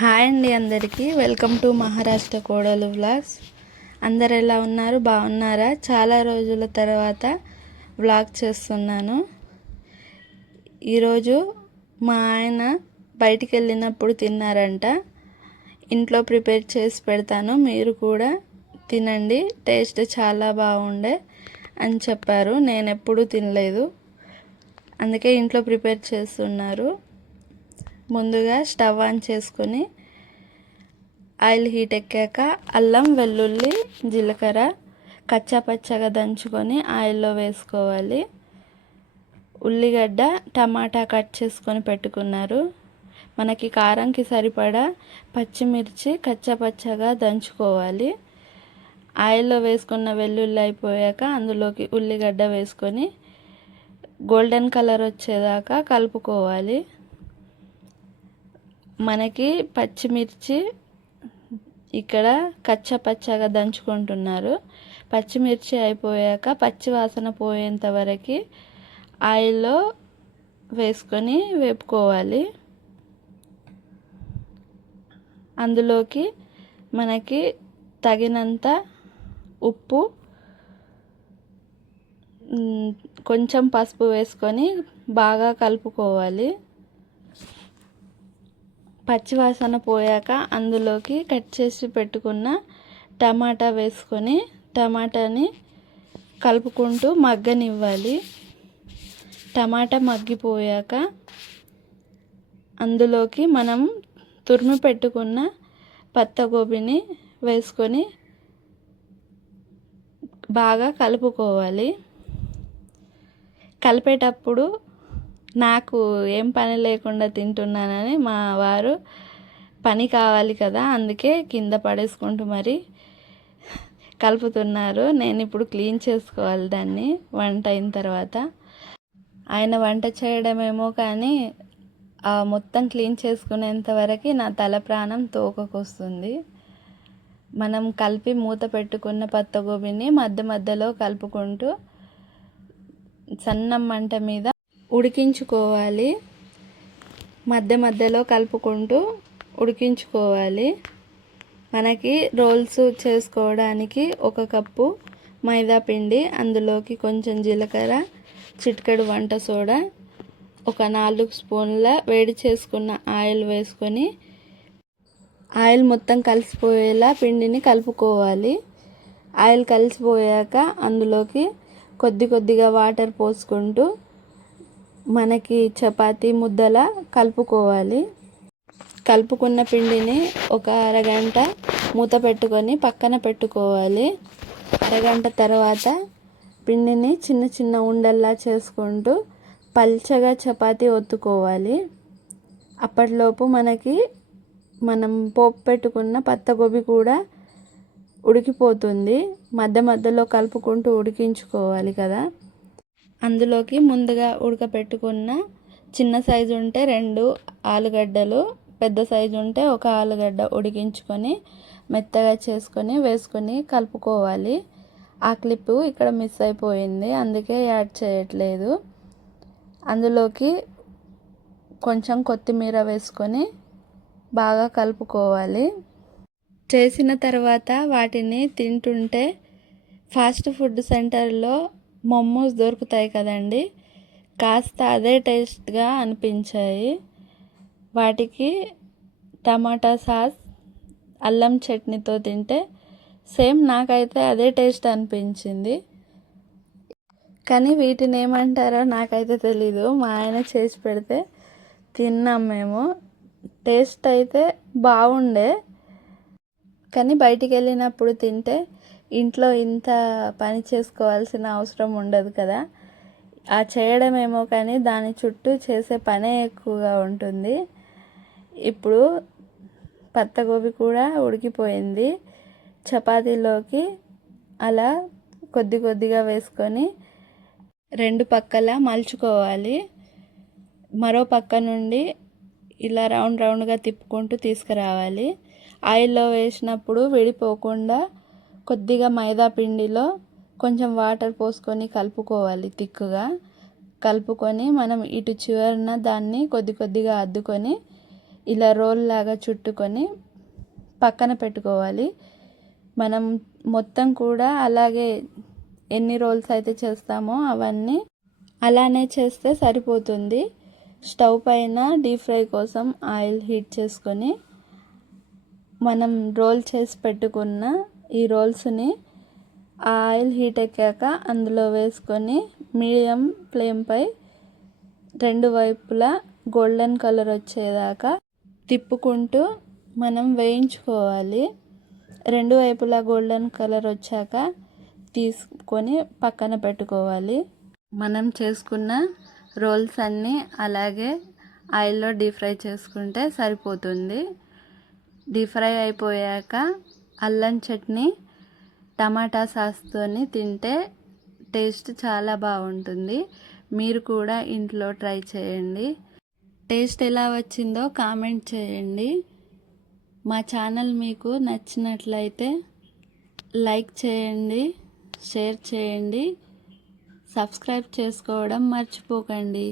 Hi అండి అందరికీ welcome to Maharashtra కోడలు వ్లాగ్స్. అందరు ఎలా ఉన్నారు, బాగున్నారా? చాలా రోజుల తర్వాత వ్లాగ్ చేస్తున్నాను. ఈరోజు మా ఆయన బయటికి వెళ్ళినప్పుడు తిన్నారంట. ఇంట్లో ప్రిపేర్ చేసి పెడతాను, మీరు కూడా తినండి, టేస్ట్ చాలా బాగుండే అని చెప్పారు. నేను ఎప్పుడూ తినలేదు, అందుకే ఇంట్లో ప్రిపేర్ చేస్తున్నారు. ముందుగా స్టవ్ ఆన్ చేసుకొని ఆయిల్ హీట్ ఎక్కాక అల్లం, వెల్లుల్లి, జీలకర్ర కచ్చా పచ్చగా దంచుకొని ఆయిల్లో వేసుకోవాలి. ఉల్లిగడ్డ, టమాటా కట్ చేసుకొని పెట్టుకున్నారు. మనకి కారంకి సరిపడా పచ్చిమిర్చి కచ్చా పచ్చగా దంచుకోవాలి. ఆయిల్లో వేసుకున్న వెల్లుల్లి అయిపోయాక అందులోకి ఉల్లిగడ్డ వేసుకొని గోల్డెన్ కలర్ వచ్చేదాకా కలుపుకోవాలి. మనకి పచ్చిమిర్చి ఇక్కడ కచ్చా పచ్చగా దంచుకుంటున్నారు. పచ్చిమిర్చి అయిపోయాక పచ్చి వాసన పోయేంత వరకు ఆయిల్లో వేసుకొని వేపుకోవాలి. అందులోకి మనకి తగినంత ఉప్పు, కొంచెం పసుపు వేసుకొని బాగా కలుపుకోవాలి. పచ్చివాసన పోయాక అందులోకి కట్ చేసి పెట్టుకున్న టమాటా వేసుకొని టమాటాని కలుపుకుంటూ మగ్గనివ్వాలి. టమాటా మగ్గిపోయాక అందులోకి మనం తురిమి పెట్టుకున్న పత్తగోబిని వేసుకొని బాగా కలుపుకోవాలి. కలిపేటప్పుడు నాకు ఏం పని లేకుండా తింటున్నానని మా వారు పని కావాలి కదా, అందుకే కింద పడేసుకుంటూ మరి కలుపుతున్నారు. నేను ఇప్పుడు క్లీన్ చేసుకోవాలి దాన్ని వంట అయిన తర్వాత. ఆయన వంట చేయడమేమో కానీ మొత్తం క్లీన్ చేసుకునేంత వరకు నా తల ప్రాణం తోకకొస్తుంది. మనం కలిపి మూత పెట్టుకున్న పత్తగోబిని మధ్య మధ్యలో కలుపుకుంటూ సన్నం మంట మీద ఉడికించుకోవాలి. మధ్య మధ్యలో కలుపుకుంటూ ఉడికించుకోవాలి. మనకి రోల్స్ చేసుకోవడానికి 1 కప్పు మైదా పిండి, అందులోకి కొంచెం జీలకర్ర, చిటికెడు వంట సోడా, ఒక 4 స్పూన్ల వేడి చేసుకున్న ఆయిల్ వేసుకొని ఆయిల్ మొత్తం కలిసిపోయేలా పిండిని కలుపుకోవాలి. ఆయిల్ కలిసిపోయాక అందులోకి కొద్దిగా వాటర్ పోసుకుంటూ మనకి చపాతీ ముద్దలా కలుపుకోవాలి. కలుపుకున్న పిండిని ఒక అరగంట మూత పెట్టుకొని పక్కన పెట్టుకోవాలి. అరగంట తర్వాత పిండిని చిన్న చిన్న ఉండల్లా చేసుకుంటూ పల్చగా చపాతీ ఒత్తుకోవాలి. అప్పటిలోపు మనం పోపు పెట్టుకున్న పత్తగోబి కూడా ఉడికిపోతుంది. మధ్య మధ్యలో కలుపుకుంటూ ఉడికించుకోవాలి కదా. అందులోకి ముందుగా ఉడకపెట్టుకున్న చిన్న సైజు ఉంటే 2 ఆలుగడ్డలు, పెద్ద సైజు ఉంటే 1 ఆలుగడ్డ ఉడికించుకొని మెత్తగా చేసుకొని వేసుకొని కలుపుకోవాలి. ఆ క్లిప్పు ఇక్కడ మిస్ అయిపోయింది, అందుకే యాడ్ చేయట్లేదు. అందులోకి కొంచెం కొత్తిమీర వేసుకొని బాగా కలుపుకోవాలి. చేసిన తర్వాత వాటిని తింటుంటే ఫాస్ట్ ఫుడ్ సెంటర్లో మోమోస్ దొరుకుతాయి కదండి, కాస్త అదే టేస్ట్గా అనిపించాయి. వాటికి టమాటా సాస్, అల్లం చట్నీతో తింటే సేమ్ నాకైతే అదే టేస్ట్ అనిపించింది. కానీ వీటిని ఏమంటారో నాకైతే తెలీదు. మా ఆయన చేసి పెడితే తిన్నాం మేము. టేస్ట్ అయితే బాగుండే, కానీ బయటికి వెళ్ళినప్పుడు తింటే ఇంట్లో ఇంత పని చేసుకోవాల్సిన అవసరం ఉండదు కదా. ఆ చేయడమేమో కానీ దాని చుట్టూ చేసే పనే ఎక్కువగా ఉంటుంది. ఇప్పుడు పత్తగోబి కూడా ఉడికిపోయింది. చపాతీలోకి అలా కొద్దిగా వేసుకొని 2 పక్కల మలుచుకోవాలి. మరో పక్క నుండి ఇలా రౌండ్గా తిప్పుకుంటూ తీసుకురావాలి. ఆయిల్లో వేసినప్పుడు విడిపోకుండా కొద్దిగా మైదా పిండిలో కొంచెం వాటర్ పోసుకొని కలుపుకోవాలి. కలుపుకొని మనం ఇటు చివరన దాన్ని కొద్దిగా అద్దుకొని ఇలా రోల్ లాగా చుట్టుకొని పక్కన పెట్టుకోవాలి. మనం మొత్తం కూడా అలాగే ఎన్ని రోల్స్ అయితే చేస్తామో అవన్నీ అలానే చేస్తే సరిపోతుంది. స్టవ్ పైన డీప్ ఫ్రై కోసం ఆయిల్ హీట్ చేసుకొని మనం రోల్ చేసి పెట్టుకున్న ఈ రోల్స్ని ఆయిల్ హీట్ ఎక్కాక అందులో వేసుకొని మీడియం ఫ్లేమ్పై రెండు వైపులా గోల్డెన్ కలర్ వచ్చేదాకా తిప్పుకుంటూ మనం వేయించుకోవాలి. రెండు వైపులా గోల్డెన్ కలర్ వచ్చాక తీసుకొని పక్కన పెట్టుకోవాలి. మనం చేసుకున్న రోల్స్ అన్నీ అలాగే ఆయిల్లో డీప్ ఫ్రై చేసుకుంటే సరిపోతుంది. డీప్ ఫ్రై అయిపోయాక అల్లం చట్నీ టమాటా సాస్తోని తింటే టేస్ట్ చాలా బాగుంటుంది. మీరు కూడా ఇంట్లో ట్రై చేయండి. టేస్ట్ ఎలా వచ్చిందో కామెంట్ చేయండి. మా ఛానల్ మీకు నచ్చినట్లయితే లైక్ చేయండి, షేర్ చేయండి, సబ్స్క్రైబ్ చేసుకోవడం మర్చిపోకండి.